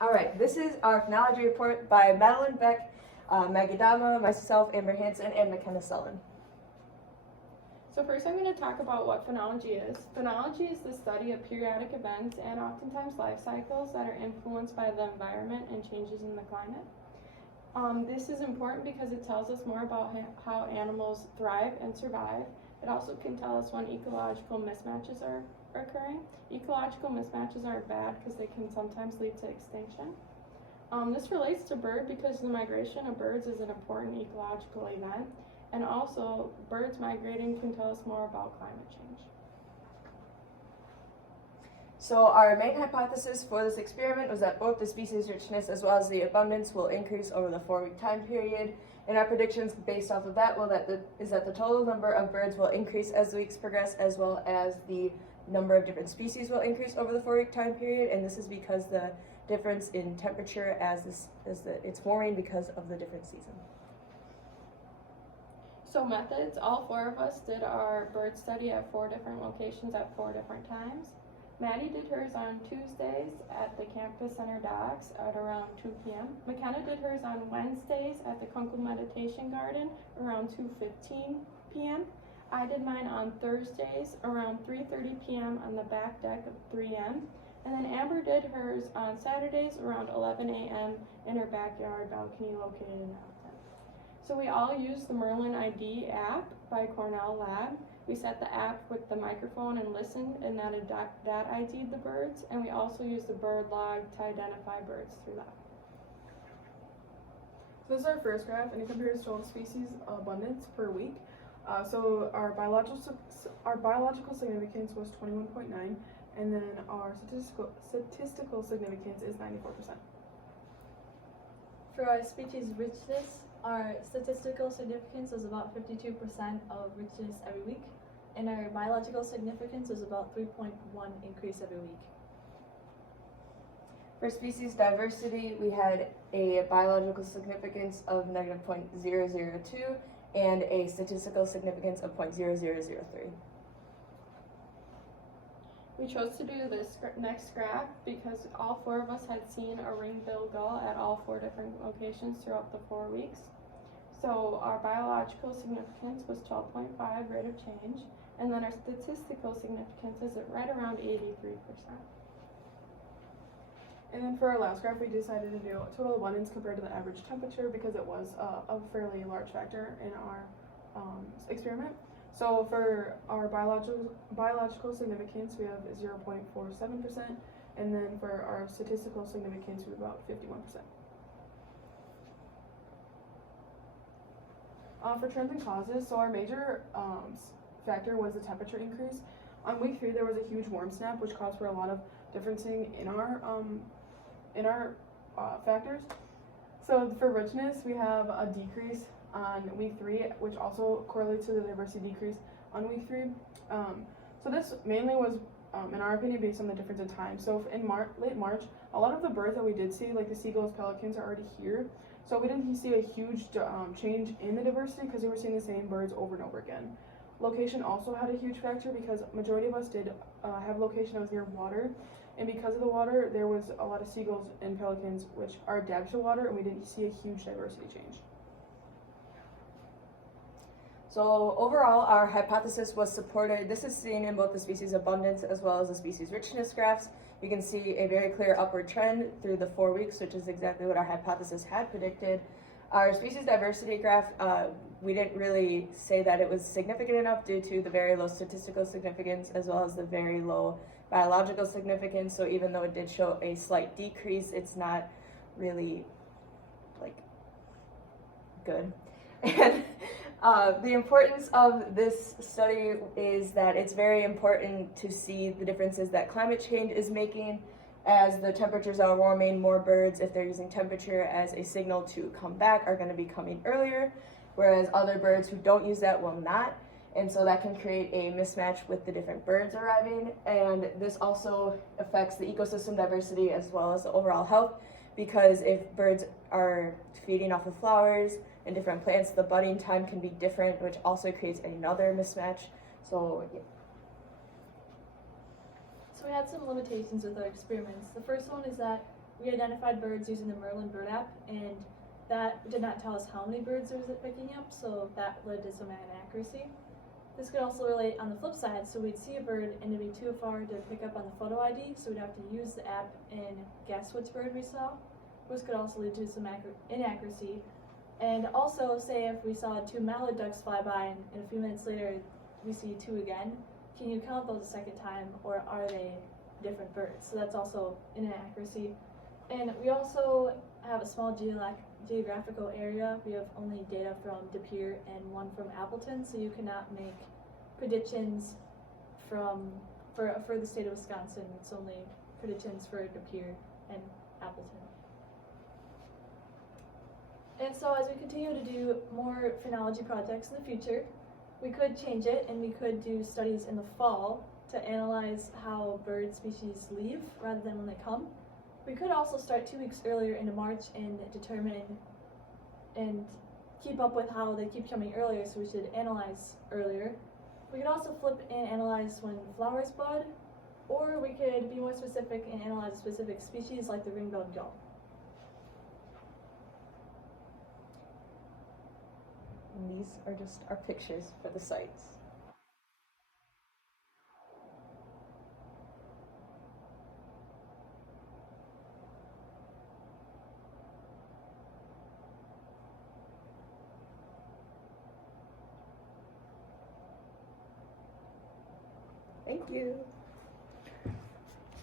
All right, this is our phenology report by Madeline Beck, Maggie Dama, myself, Amber Hansen, and McKenna Sullivan. So first I'm going to talk about what phenology is. Phenology is the study of periodic events and oftentimes life cycles that are influenced by the environment and changes in the climate. This is important because it tells us more about how animals thrive and survive. It also can tell us when ecological mismatches are occurring. Ecological mismatches are bad because they can sometimes lead to extinction. This relates to bird because the migration of birds is an important ecological event, and also birds migrating can tell us more about climate change. So our main hypothesis for this experiment was that both the species richness as well as the abundance will increase over the 4-week time period. And our predictions based off of that is that the total number of birds will increase as the weeks progress, as well as the number of different species will increase over the 4-week time period. And this is because the difference in temperature it's warming because of the different season. So methods, all 4 of us did our bird study at 4 different locations at 4 different times. Maddie did hers on Tuesdays at the Campus Center docks at around 2 p.m. McKenna did hers on Wednesdays at the Kunkel Meditation Garden around 2:15 p.m. I did mine on Thursdays around 3:30 p.m. on the back deck of 3M. And then Amber did hers on Saturdays around 11 a.m. in her backyard balcony located in Alton. So we all used the Merlin ID app by Cornell Lab. We set the app with the microphone and listened, and that ID'd the birds, and we also used the bird log to identify birds through that. So this is our first graph, and it compares total species abundance per week. So our biological significance was 21.9, and then our statistical significance is 94%. For our species richness, our statistical significance was about 52% of richness every week, and our biological significance was about 3.1 increase every week. For species diversity, we had a biological significance of -0.002 and a statistical significance of 0.0003. We chose to do this next graph because all 4 of us had seen a ring-billed gull at all 4 different locations throughout the 4 weeks. So our biological significance was 12.5 rate of change, and then our statistical significance is at right around 83%. And then for our last graph, we decided to do total abundance compared to the average temperature because it was a fairly large factor in our experiment. So for our biological significance, we have 0.47%, and then for our statistical significance, we have about 51%. For trends and causes, so our major factor was the temperature increase. On week 3, there was a huge warm snap, which caused for a lot of differencing in our factors. So for richness, we have a decrease on week 3, which also correlates to the diversity decrease on week 3. So this mainly was, in our opinion, based on the difference in time. So in late March, a lot of the birds that we did see, like the seagulls, pelicans, are already here. So we didn't see a huge change in the diversity because we were seeing the same birds over and over again. Location also had a huge factor because majority of us did have location that was near water, and because of the water, there was a lot of seagulls and pelicans which are adapted to water, and we didn't see a huge diversity change. So overall, our hypothesis was supported. This is seen in both the species abundance as well as the species richness graphs. You can see a very clear upward trend through the 4 weeks, which is exactly what our hypothesis had predicted. Our species diversity graph, we didn't really say that it was significant enough due to the very low statistical significance as well as the very low biological significance. So even though it did show a slight decrease, it's not really good. And the importance of this study is that it's very important to see the differences that climate change is making. As the temperatures are warming, more birds, if they're using temperature as a signal to come back, are going to be coming earlier, whereas other birds who don't use that will not. And so that can create a mismatch with the different birds arriving. And this also affects the ecosystem diversity as well as the overall health, because if birds are feeding off of flowers and different plants, the budding time can be different, which also creates another mismatch. So yeah. So we had some limitations with our experiments. The first one is that we identified birds using the Merlin bird app, and that did not tell us how many birds it was picking up, so that led to some inaccuracy. This could also relate on the flip side, so we'd see a bird and it'd be too far to pick up on the photo ID, so we'd have to use the app and guess which bird we saw. This could also lead to some inaccuracy. And also, say if we saw 2 mallard ducks fly by and a few minutes later we see 2 again, can you count those a second time, or are they different birds? So that's also an inaccuracy. And we also have a small geographical area. We have only data from De Pere and 1 from Appleton, so you cannot make predictions for the state of Wisconsin. It's only predictions for De Pere and Appleton. And so as we continue to do more phenology projects in the future, we could change it and we could do studies in the fall to analyze how bird species leave rather than when they come. We could also start 2 weeks earlier into March and determine and keep up with how they keep coming earlier, so we should analyze earlier. We could also flip and analyze when flowers bud, or we could be more specific and analyze a specific species like the ring-billed gull. And these are just our pictures for the sites. Thank you.